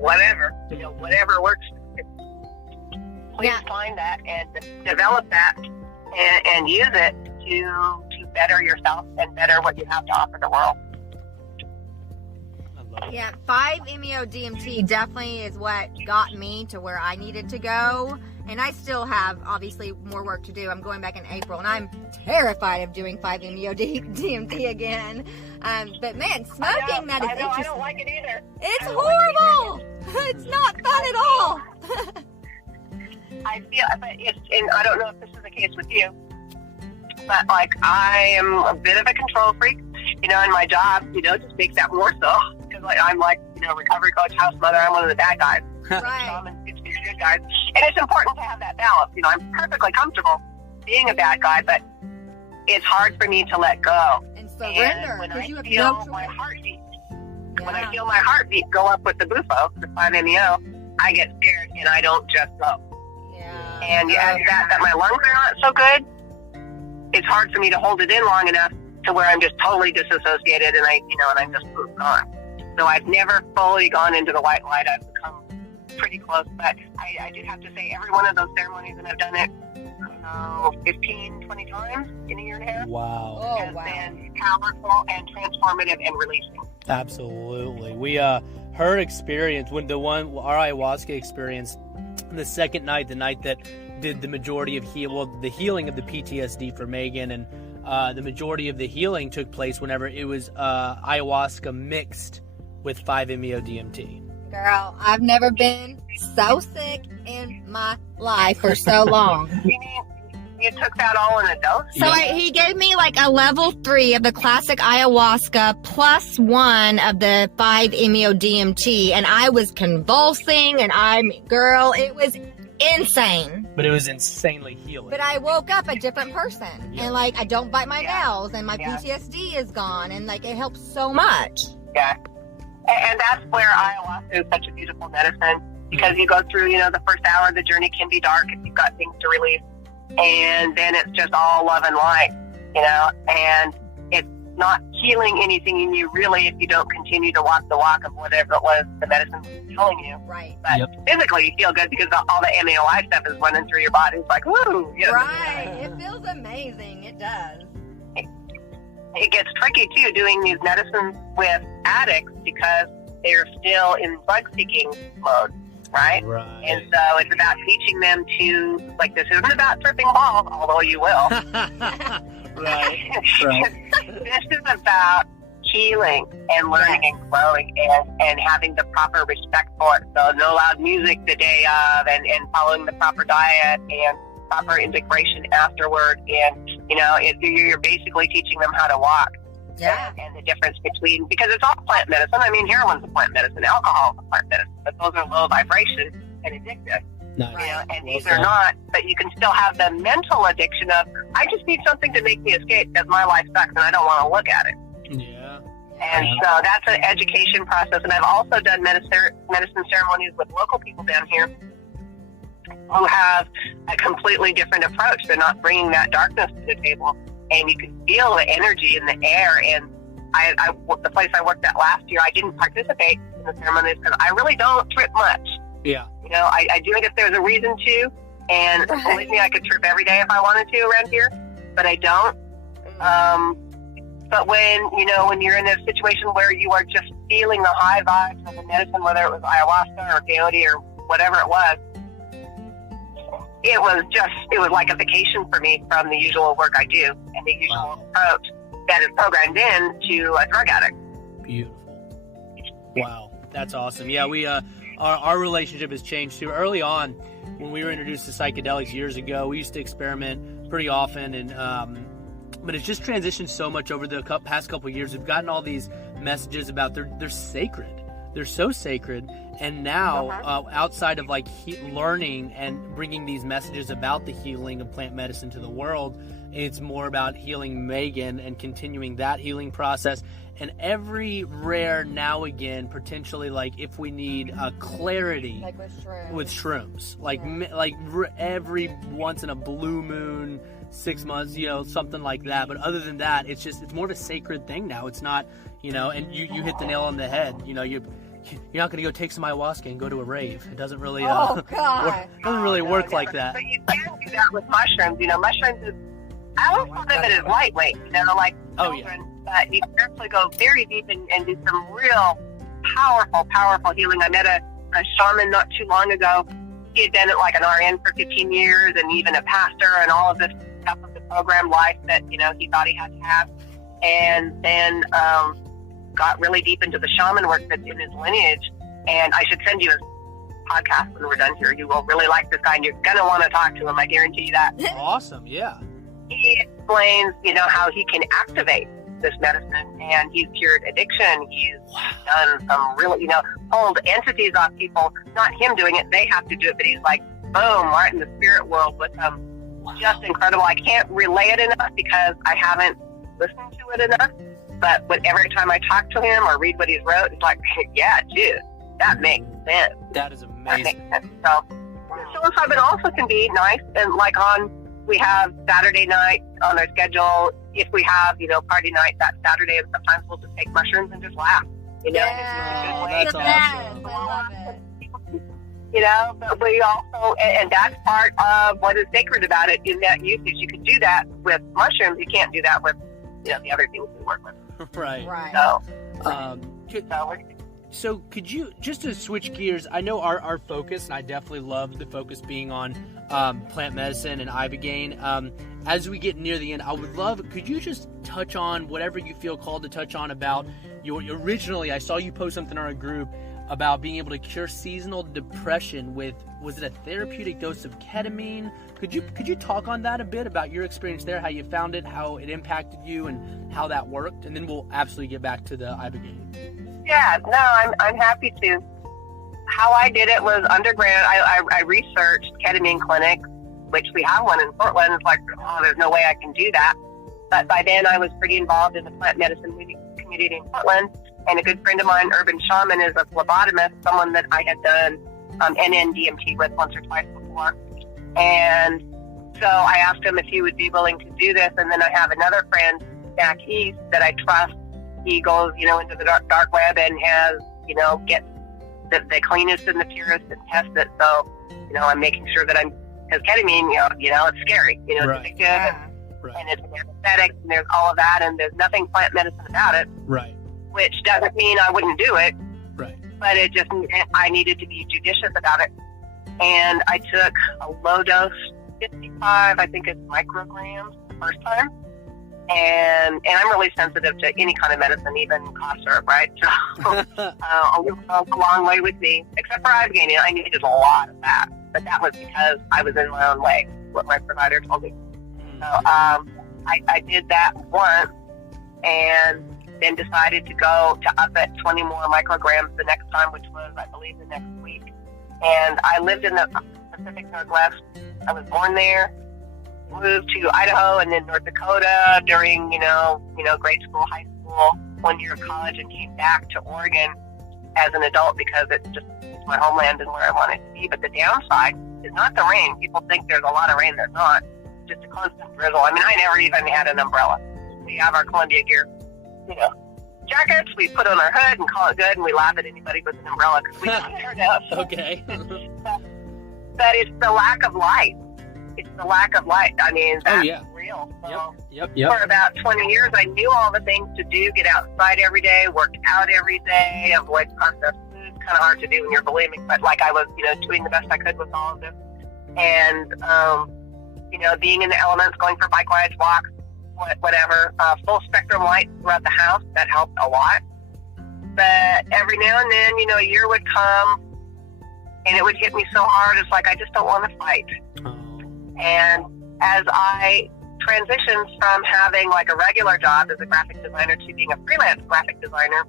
whatever works. Please find that and develop that and use it to better yourself and better what you have to offer the world. Yeah, 5-MeO-DMT definitely is what got me to where I needed to go. And I still have, obviously, more work to do. I'm going back in April, and I'm terrified of doing 5-MeO-DMT again. But, man, smoking that is interesting. I don't like it either. It's horrible. It's not fun at all. I feel, and I don't know if this is the case with you, but, I am a bit of a control freak, and my job, just makes that more so. Because I'm recovery coach, house mother, I'm one of the bad guys. Right. Shamans get to be the good guys. And it's important to have that balance. I'm perfectly comfortable being a bad guy, but it's hard for me to let go. And surrender. And when I you have feel no my heartbeat, go up with the bufo, the 5-MeO, I get scared and I don't just go. Yeah. And you add that my lungs are not so good, it's hard for me to hold it in long enough to where I'm just totally disassociated and I'm just gone. So I've never fully gone into the white light. I've become pretty close, but I do have to say every one of those ceremonies, and I've done it, 15, 20 times in a year and a half. Wow. Has been powerful and transformative and releasing. Absolutely. We her experience, when our ayahuasca experience, the second night, the night that did the majority of the healing of the PTSD for Megan, and the majority of the healing took place whenever it was ayahuasca mixed with 5-MeO-DMT. Girl, I've never been so sick in my life for so long. You mean you took that all in a dose? So he gave me a level 3 of the classic ayahuasca plus 1 of the 5-MeO-DMT, and I was convulsing, and it was insane. But it was insanely healing. But I woke up a different person, and I don't bite my nails, and my PTSD is gone, and it helps so much. Yeah. And that's where ayahuasca is such a beautiful medicine, because you go through, the first hour, the journey can be dark if you've got things to release. And then it's just all love and light, and it's not healing anything in you really if you don't continue to walk the walk of whatever it was the medicine was telling you. Right. But physically you feel good because all the MAOI stuff is running through your body. It's like, woo! Right. It feels amazing. It does. It gets tricky, too, doing these medicines with addicts because they're still in drug-seeking mode, right? Right. And so it's about teaching them to, this isn't about tripping balls, although you will. Right. This is about healing and learning and growing and having the proper respect for it. So no loud music the day of and following the proper diet and proper integration afterward, and you're basically teaching them how to walk. Yeah. And the difference between, because it's all plant medicine. I mean, heroin's a plant medicine, alcohol is a plant medicine, but those are low vibration and addictive. Nice. And these are not, but you can still have the mental addiction of, I just need something to make me escape because my life sucks and I don't want to look at it. Yeah. And so that's an education process. And I've also done medicine ceremonies with local people down here who have a completely different approach. They're not bringing that darkness to the table, and you can feel the energy in the air. And the place I worked at last year, I didn't participate in the ceremonies because I really don't trip much. Yeah. I do it if there's a reason to, and believe me, I could trip every day if I wanted to around here, but I don't. But when you're in a situation where you are just feeling the high vibes of the medicine, whether it was ayahuasca or peyote or whatever it was, it was like a vacation for me from the usual work I do and the usual approach that is programmed in to a drug addict. Beautiful. Wow, that's awesome. Yeah, we our relationship has changed too. Early on, when we were introduced to psychedelics years ago, we used to experiment pretty often, and but it's just transitioned so much over the past couple of years. We've gotten all these messages about they're sacred. They're so sacred, and now outside of like learning and bringing these messages about the healing of plant medicine to the world, it's more about healing Megan and continuing that healing process. And every rare now again, potentially, like if we need clarity, Like with shrooms, like every once in a blue moon, 6 months, something like that. But other than that, it's more of a sacred thing now. It's not, and you hit the nail on the head. You're not going to go take some ayahuasca and go to a rave. It doesn't really work like that. But you can do that with mushrooms. Mushrooms is, I always thought of it as lightweight, like children. But you can actually go very deep and do some real powerful healing. I met a shaman not too long ago. He had been like an RN for 15 years and even a pastor and all of this stuff of the program life that, he thought he had to have. And then got really deep into the shaman work that's in his lineage. And I should send you his podcast when we're done here. You will really like this guy and you're going to want to talk to him. I guarantee you that. Awesome, yeah. He explains, how he can activate this medicine, and he's cured addiction. He's done some really, pulled entities off people. Not him doing it; they have to do it. But he's like, boom, right in the spirit world with them. Just incredible. I can't relay it enough because I haven't listened to it enough. But every time I talk to him or read what he's wrote, it's like, yeah, dude, that makes sense. That is amazing. That makes sense. So psilocybin also can be nice, and we have Saturday night on our schedule. If we have, party night that Saturday, and sometimes we'll just take mushrooms and just laugh, Yeah, that's awesome. I love it. But we also, and that's part of what is sacred about it in that usage. You can do that with mushrooms. You can't do that with, the other things we work with. Right. So could you, just to switch gears, I know our focus, and I definitely love the focus being on plant medicine and Iboga. As we get near the end, I would love, could you just touch on whatever you feel called to touch on about originally, I saw you post something in our group about being able to cure seasonal depression with, was it a therapeutic dose of ketamine? Could you talk on that a bit about your experience there, how you found it, how it impacted you, and how that worked? And then we'll absolutely get back to the Iboga. Yeah, no, I'm happy to. How I did it was undergrad. I researched ketamine clinics, which we have one in Portland. It's like, there's no way I can do that. But by then I was pretty involved in the plant medicine community in Portland. And a good friend of mine, Urban Shaman, is a phlebotomist, someone that I had done NN-DMT with once or twice before. And so I asked him if he would be willing to do this. And then I have another friend back east that I trust. He goes, into the dark web and has, gets the cleanest and the purest and tests it. So, I'm making sure that because ketamine, it's scary. It's addictive and it's anesthetic and there's all of that and there's nothing plant medicine about it. Right. Which doesn't mean I wouldn't do it. Right. But I needed to be judicious about it. And I took a low dose, 55, I think it's micrograms the first time. And I'm really sensitive to any kind of medicine, even cough syrup, right? So a long way with me, except for Iboga. I needed a lot of that, but that was because I was in my own way, what my provider told me. So I did that once, and then decided to go to up at 20 more micrograms the next time, which was, I believe, the next week. And I lived in the Pacific Northwest. I was born there. Moved to Idaho and then North Dakota during, grade school, high school, 1 year of college, and came back to Oregon as an adult because it's my homeland and where I wanted to be. But the downside is not the rain. People think there's a lot of rain. There's not. Just a constant drizzle. I mean, I never even had an umbrella. We have our Columbia gear, jackets we put on our hood and call it good, and we laugh at anybody with an umbrella because we don't care enough. Okay. But it's the lack of light. It's the lack of light. I mean, that's real. So Yep. for about 20 years, I knew all the things to do: get outside every day, work out every day, avoid processed foods. Kind of hard to do when you're bulimic, but I was, doing the best I could with all of this. and, being in the elements, going for bike rides, walks, whatever, full spectrum light throughout the house, that helped a lot. But every now and then, a year would come and it would hit me so hard, it's like, I just don't want to fight. And as I transitioned from having like a regular job as a graphic designer to being a freelance graphic designer,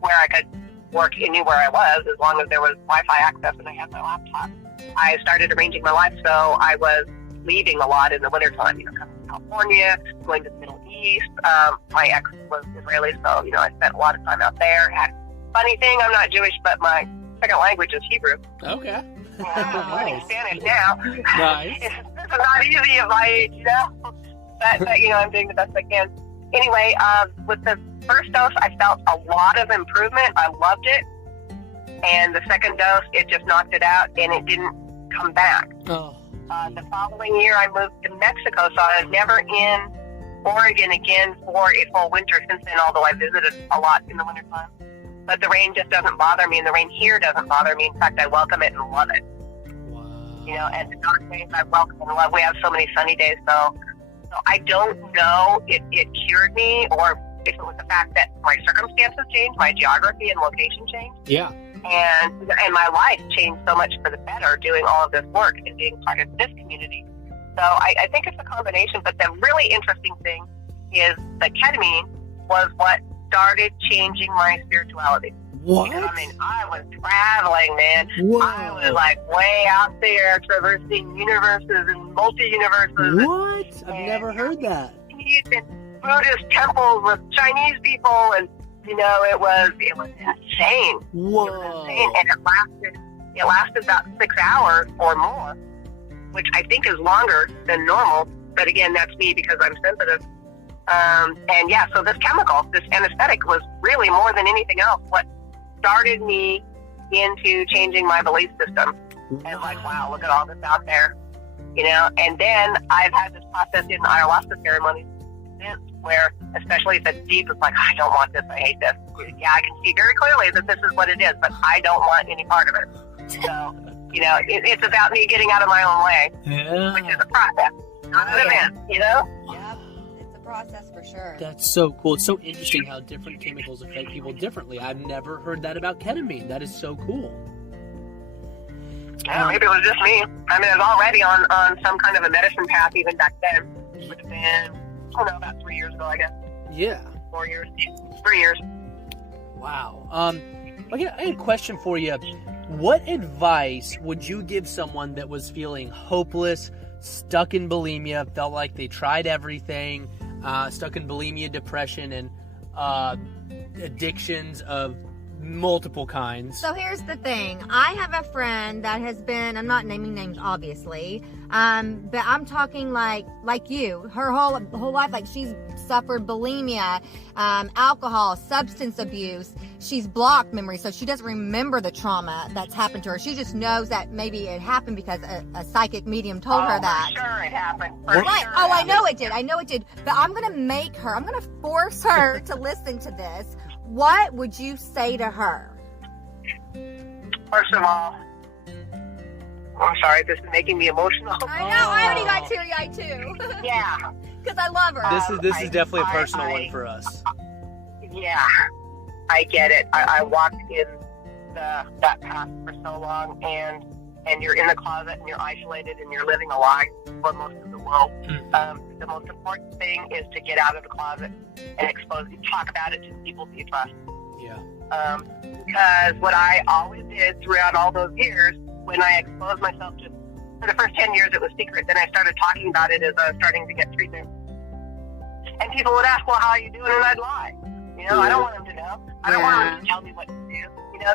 where I could work anywhere I was as long as there was Wi-Fi access and I had my laptop, I started arranging my life so I was leaving a lot in the wintertime, coming to California, going to the Middle East. My ex was Israeli, so, I spent a lot of time out there. Funny thing, I'm not Jewish, but my second language is Hebrew. Okay. I'm learning Spanish now. Nice. It's not easy at my age, But I'm doing the best I can. Anyway, with the first dose, I felt a lot of improvement. I loved it. And the second dose, it just knocked it out, and it didn't come back. Oh. The following year, I moved to Mexico, so I was never in Oregon again for a full winter since then, although I visited a lot in the wintertime. But the rain just doesn't bother me, and the rain here doesn't bother me. In fact, I welcome it and love it. Wow. And the dark days I welcome and love. We have so many sunny days, so I don't know if it cured me or if it was the fact that my circumstances changed, my geography and location changed. Yeah. And my life changed so much for the better doing all of this work and being part of this community. So I think it's a combination, but the really interesting thing is the ketamine was what started changing my spirituality. What? I was traveling, man. Whoa. I was like way out there traversing universes and multi-universes. What? I've never heard that. And Buddhist temples with Chinese people, and it was insane. Whoa. It was insane, and it lasted about 6 hours or more, which I think is longer than normal. But again, that's me because I'm sensitive. So this chemical, this anesthetic, was really more than anything else what started me into changing my belief system. And like, wow, look at all this out there, And then I've had this process in ayahuasca ceremonies since, where especially if it's deep, it's like, I don't want this, I hate this. Yeah, I can see very clearly that this is what it is, but I don't want any part of it. So, it's about me getting out of my own way, which is a process, not an event, Yep, it's a process for sure. That's so cool. It's so interesting how different chemicals affect people differently. I've never heard that about ketamine. That is so cool. Yeah, maybe it was just me. I was already on some kind of a medicine path even back then. It would have been, about 3 years ago, I guess. Yeah. 4 years. 3 years. Wow. I got a question for you. What advice would you give someone that was feeling hopeless, stuck in bulimia, felt like they tried everything, stuck in bulimia, depression, and addictions of multiple kinds? So here's the thing. I have a friend that has been, I'm not naming names obviously, but I'm talking like you. Her whole life, like she's suffered bulimia, alcohol, substance abuse. She's blocked memory, so she doesn't remember the trauma that's happened to her. She just knows that maybe it happened because a psychic medium told her that. For sure it happened. Right. I know it did. But I'm going to force her to listen to this. What would you say to her? First of all, I'm sorry, this is making me emotional. I know, I already got teary-eyed too. Yeah. Because I love her. This is definitely a personal one for us. Yeah, I get it. I walked in that path for so long, and you're in the closet, and you're isolated, and you're living a lie for most of the world. The most important thing is to get out of the closet and talk about it to people that you trust. Yeah. Because what I always did throughout all those years, when I exposed myself to, for the first 10 years it was secret, then I started talking about it as I was starting to get treatment. And people would ask, well, how are you doing? And I'd lie. I don't want them to know. I don't want them to tell me what to do.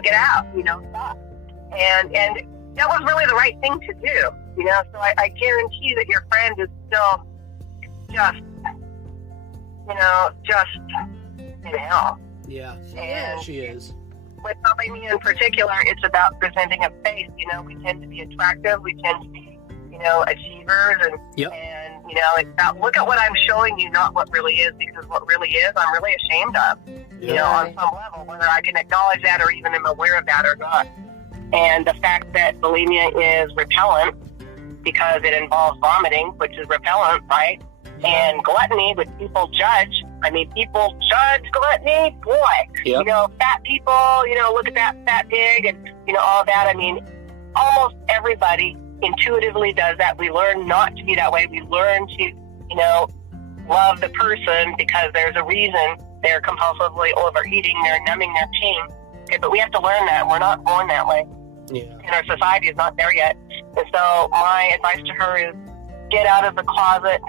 Get out, stop. And that was really the right thing to do, so I guarantee that your friend is still just in hell. Yeah, she is. With bulimia in particular, it's about presenting a face. We tend to be attractive. We tend to be, achievers. And it's about, look at what I'm showing you, not what really is, because what really is, I'm really ashamed of, on some level, whether I can acknowledge that or even am aware of that or not. And the fact that bulimia is repellent, because it involves vomiting, which is repellent, right? And gluttony, which people judge. I mean, people judge gluttony. Boy, Yep. Fat people, look at that fat pig and, all that. I mean, almost everybody intuitively does that. We learn not to be that way. We learn to, love the person because there's a reason they're compulsively overeating. They're numbing their pain. Okay, but we have to learn that. We're not born that way. Yeah. And our society is not there yet. And so my advice to her is get out of the closet.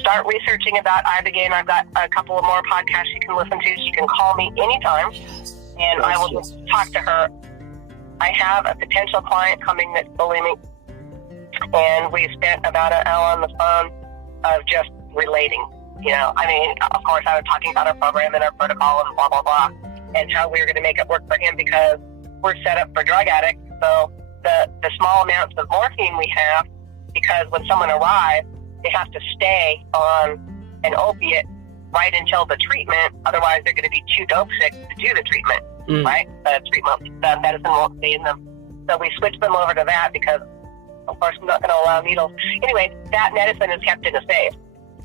Start researching about Iboga. I've got a couple of more podcasts she can listen to. She can call me anytime, and I will just talk to her. I have a potential client coming that's bulimic, and we spent about an hour on the phone of just relating. Of course, I was talking about our program and our protocol and blah, blah, blah, and how we were going to make it work for him because we're set up for drug addicts. So the small amounts of morphine we have, because when someone arrives, they have to stay on an opiate right until the treatment. Otherwise, they're going to be too dope sick to do the treatment, right? The medicine won't stay in them. So we switched them over to that because, of course, we're not going to allow needles. Anyway, that medicine is kept in a safe.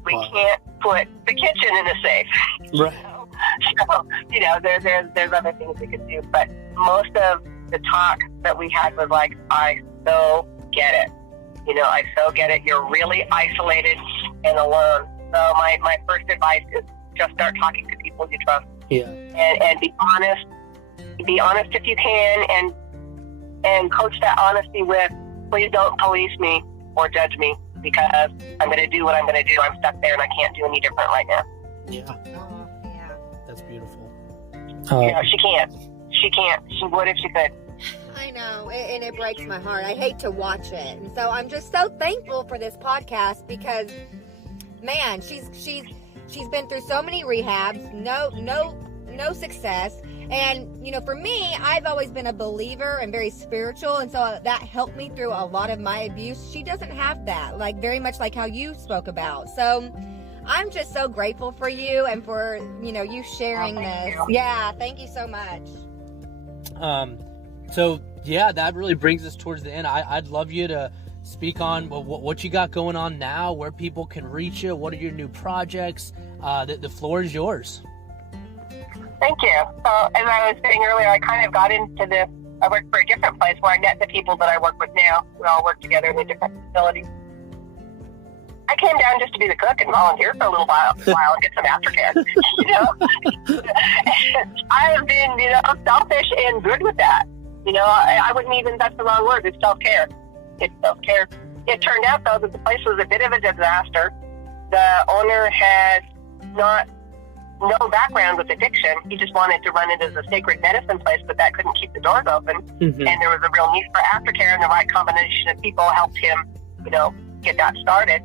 We can't put the kitchen in a safe. Right. So there's other things we could do. But most of the talk that we had was like, I so get it. I so get it. You're really isolated and alone. So my first advice is just start talking to people you trust. Yeah. And be honest. Be honest if you can, and coach that honesty with, please don't police me or judge me because I'm going to do what I'm going to do. I'm stuck there and I can't do any different right now. Yeah. Oh, yeah. That's beautiful. She can't. She can't. She would if she could. I know, and it breaks my heart. I hate to watch it. And so I'm just so thankful for this podcast because, man, she's been through so many rehabs, no success. And, for me, I've always been a believer and very spiritual, and so that helped me through a lot of my abuse. She doesn't have that, very much like how you spoke about. So I'm just so grateful for you and for, you sharing this. You. Yeah, thank you so much. So, yeah, that really brings us towards the end. I'd love you to speak on what you got going on now, where people can reach you, what are your new projects. The floor is yours. Thank you. So, as I was saying earlier, I kind of got into this. I worked for a different place where I met the people that I work with now. We all work together in a different facility. I came down just to be the cook and volunteer for a little while and get some aftercare. I have been, selfish and good with that. I wouldn't even, that's the wrong word. It's self-care. It's self-care. It turned out, though, that the place was a bit of a disaster. The owner had no background with addiction. He just wanted to run it as a sacred medicine place, but that couldn't keep the doors open. Mm-hmm. And there was a real need for aftercare, and the right combination of people helped him, get that started.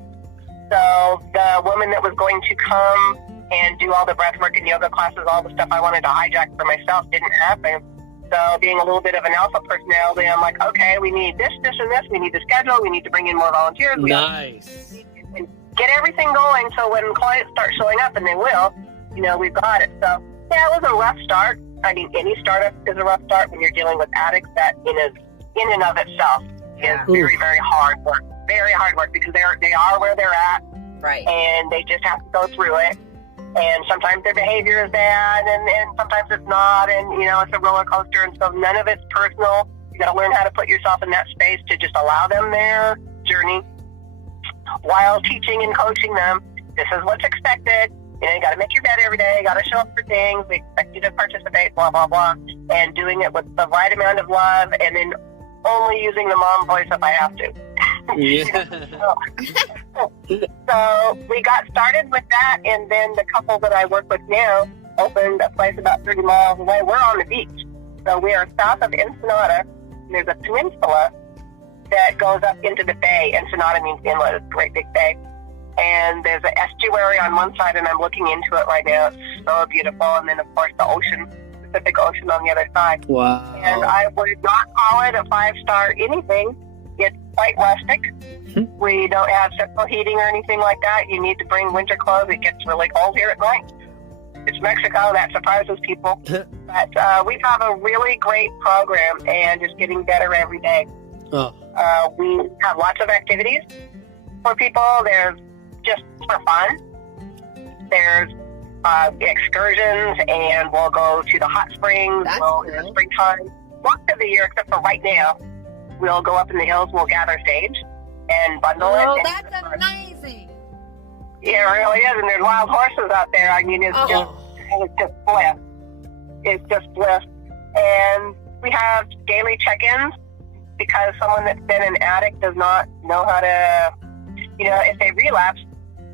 So the woman that was going to come and do all the breath work and yoga classes, all the stuff I wanted to hijack for myself, didn't happen. So being a little bit of an alpha personality, I'm like, okay, we need this, this, and this. We need to schedule. We need to bring in more volunteers. Nice. And get everything going so when clients start showing up, and they will, we've got it. So, yeah, it was a rough start. I mean, any startup is a rough start when you're dealing with addicts. That in and of itself is very, very hard work. Very hard work because they are where they're at. Right. And they just have to go through it. And sometimes their behavior is bad, and sometimes it's not, and, it's a roller coaster, and so none of it's personal. You got to learn how to put yourself in that space to just allow them their journey while teaching and coaching them. This is what's expected. You got to make your bed every day. You got to show up for things. We expect you to participate, blah, blah, blah, and doing it with the right amount of love, and then only using the mom voice if I have to. Yeah. So we got started with that, and then the couple that I work with now opened a place about 30 miles away. We're on the beach. So we are south of Ensenada, and there's a peninsula that goes up into the bay. Ensenada means inlet. It's a great big bay. And there's an estuary on one side, and I'm looking into it right now. It's so beautiful. And then, of course, the ocean, Pacific Ocean on the other side. Wow. And I would not call it a 5-star anything. It's quite rustic. Mm-hmm. We don't have central heating or anything like that. You need to bring winter clothes. It gets really cold here at night. It's Mexico. That surprises people. But we have a really great program and just getting better every day. Oh. We have lots of activities for people. There's just for fun. There's excursions, and we'll go to the hot springs. That's In the cool. springtime. Most of the year, except for right now, we'll go up in the hills. We'll gather sage and bundle it. Oh, and that's amazing. Yeah, it really is. And there's wild horses out there. I mean, it's just bliss. It's just bliss. And we have daily check-ins because someone that's been an addict does not know how to, if they relapse,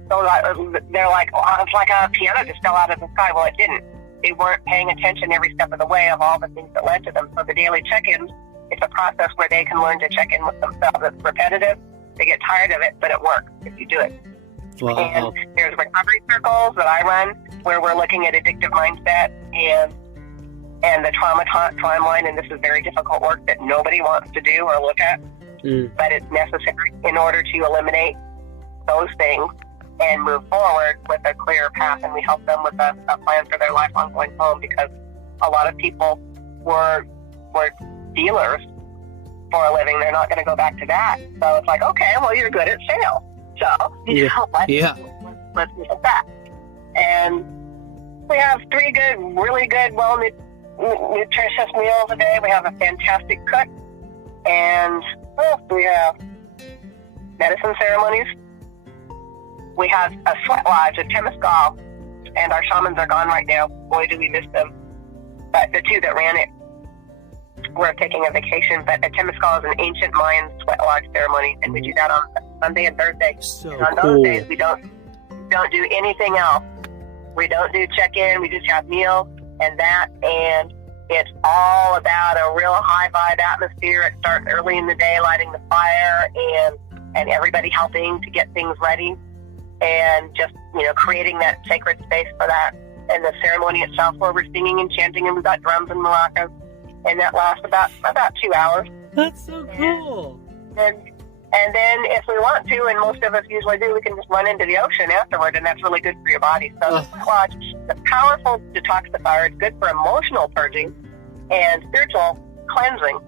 they're like, oh, it's like a piano just fell out of the sky. Well, it didn't. They weren't paying attention every step of the way of all the things that led to them. So the daily check-ins, it's a process where they can learn to check in with themselves. It's repetitive. They get tired of it, but it works if you do it. Wow. And there's recovery circles that I run where we're looking at addictive mindset and the trauma timeline. And this is very difficult work that nobody wants to do or look at, but it's necessary in order to eliminate those things and move forward with a clear path. And we help them with a plan for their lifelong going home, because a lot of people were dealers for a living. They're not going to go back to that. So it's like, okay, well, you're good at sales. So let's look at that. And we have 3 really good, nutritious meals a day. We have a fantastic cook. And we have medicine ceremonies. We have a sweat lodge, a Temescal, and our shamans are gone right now. Boy, do we miss them. But the 2 that ran it were taking a vacation. But a Temescal is an ancient Mayan sweat lodge ceremony, and we do that on Sunday and Thursday. So and on cool. those days, we don't do anything else. We don't do check-in. We just have meals and that, and it's all about a real high vibe atmosphere. It starts early in the day, lighting the fire, and everybody helping to get things ready, and just creating that sacred space for that. And the ceremony itself, where we're singing and chanting, and we've got drums and maracas, and that lasts about 2 hours. That's so cool. And then if we want to, and most of us usually do, we can just run into the ocean afterward, and that's really good for your body. So the sweat lodge, the powerful detoxifier, it's good for emotional purging and spiritual cleansing.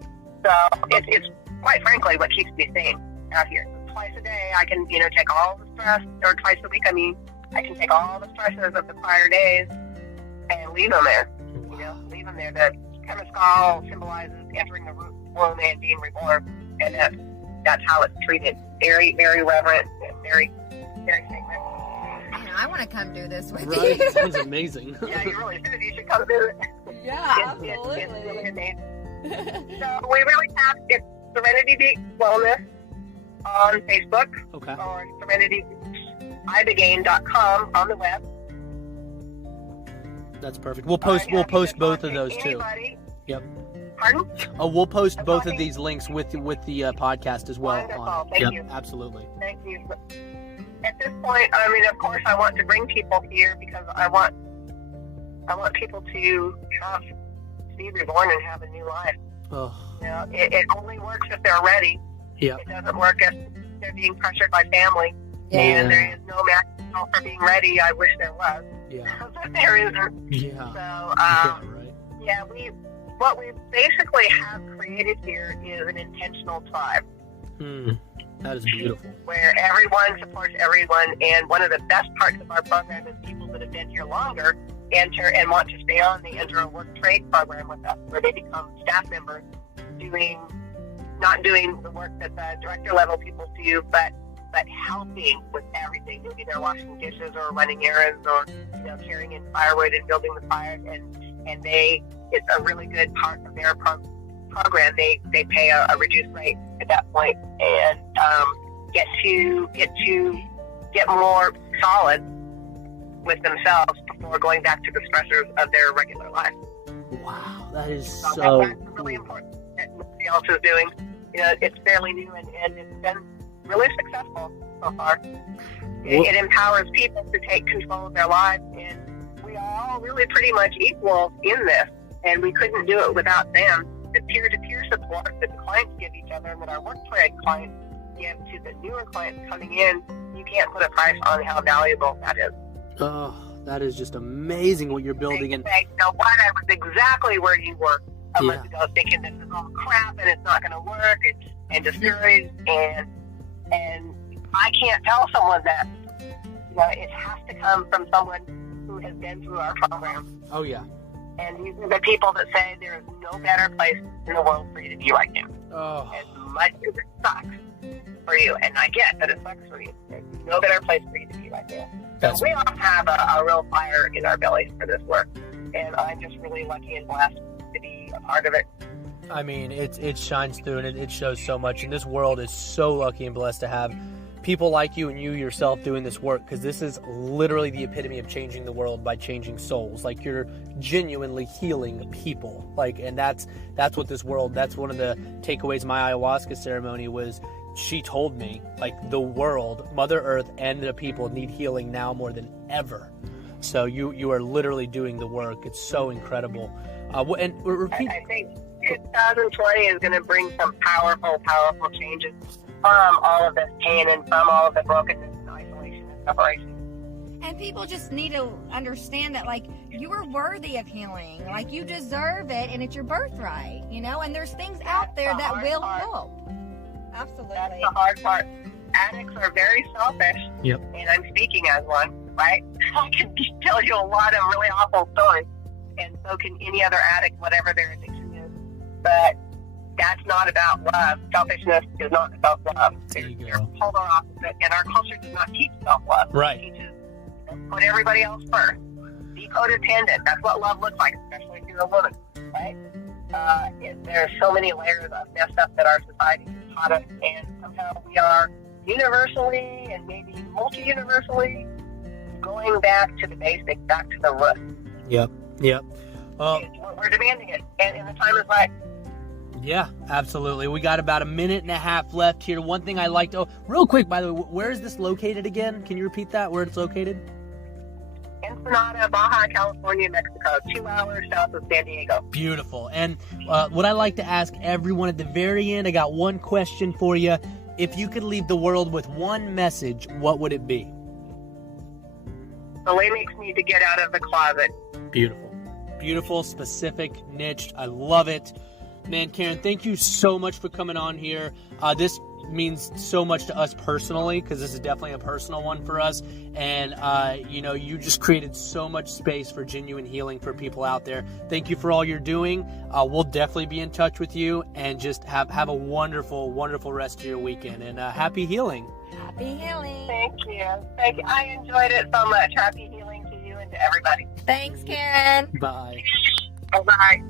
So it's quite frankly what keeps me sane out here. Twice a day, I can take all the stress, or twice a week, I can take all the stresses of the prior days and leave them there. Leave them there. The Temescal symbolizes entering the womb and being reborn, and that's how it's treated. Very, very reverent and very, very sacred. Man, I want to come do this with Right? you. Sounds amazing. Yeah, you really should. You should come do it. Yeah, It's really absolutely. amazing. So we really have, it's Serenity Beach Wellness on Facebook, Okay. or SerenityBeachIboga.com on the web. That's perfect. We'll post both of those too. Yep. Pardon? Oh, we'll post both of these links with the podcast as well. Wonderful. On it. Thank Yep, you. absolutely. Thank you. At this point, of course, I want to bring people here because I want people to be reborn and have a new life. Oh, It only works if they're ready. yeah. It doesn't work if they're being pressured by family. Yeah. And there is no manual for being ready. I wish there was. Yeah. But there isn't. Yeah. So, Yeah, right. yeah, what we basically have created here is an intentional tribe That is beautiful. where everyone supports everyone. And one of the best parts of our program is people that have been here longer enter and want to stay on. They enter a work trade program with us, where they become staff members, not doing the work that the director level people do, but helping with everything. Maybe they're washing dishes or running errands, or carrying in firewood and building the fire, and it's a really good part of their program. They pay a reduced rate at that point, and get more solid with themselves before going back to the stressors of their regular life. Wow, that is So so that's really important that nobody else is doing. It's fairly new, and it's been really successful so far. It empowers people to take control of their lives, and we are all really pretty much equal in this, and we couldn't do it without them. The peer-to-peer support that the clients give each other, and that our work trade clients give to the newer clients coming in, you can't put a price on how valuable that is. Oh, that is just amazing what you're building. And Say, what? I was exactly where you were a month Yeah. ago, thinking this is all crap and it's not going to work. and discouraged, and I can't tell someone that. It has to come from someone who has been through our program. Oh, yeah. And these are the people that say there is no better place in the world for you to be right now. Oh. As much as it sucks for you, and I get that it sucks for you, there's no better place for you to be right now. So we all have a real fire in our bellies for this work, and I'm just really lucky and blessed to be a part of it. I mean, it shines through, and it shows so much. And this world is so lucky and blessed to have people like you and you yourself doing this work, because this is literally the epitome of changing the world by changing souls. Like, you're genuinely healing people. Like, and that's what this world, that's one of the takeaways my ayahuasca ceremony was. She told me, like, the world, Mother Earth, and the people need healing now more than ever. So you are literally doing the work. It's so incredible. And repeat. I think 2020 is going to bring some powerful changes from all of this pain and from all of the brokenness and isolation and separation. And people just need to understand that, like, you are worthy of healing. Like, you deserve it, and it's your birthright, and there's things out there that will help. Absolutely. That's the hard part. Addicts are very selfish. Yep. And I'm speaking as one, right? I can tell you a lot of really awful stories, and so can any other addict, whatever their addiction is. But that's not about love. Selfishness is not about love. They're polar opposite, and our culture does not teach self-love. Right. It teaches put everybody else first. Be codependent. That's what love looks like, especially if you're a woman, right? There's so many layers of messed up that our society has taught us, and somehow we are universally and maybe multi-universally going back to the basics, back to the root. Yep. We're demanding it, and the time is right. Yeah, absolutely. We got about a minute and a half left here. One thing I liked, real quick, by the way, where is this located again? Can you repeat that, where it's located? Ensenada, Baja California, Mexico, 2 hours south of San Diego. Beautiful. And what I like to ask everyone at the very end, I got one question for you. If you could leave the world with one message, what would it be? The latex need to get out of the closet. Beautiful. Beautiful, specific, niched. I love it. Man, Karen, thank you so much for coming on here. This means so much to us personally, because this is definitely a personal one for us. And, you just created so much space for genuine healing for people out there. Thank you for all you're doing. We'll definitely be in touch with you, and just have a wonderful, wonderful rest of your weekend. And happy healing. Happy healing. Thank you. I enjoyed it so much. Happy healing to you and to everybody. Thanks, Karen. Bye. Bye-bye.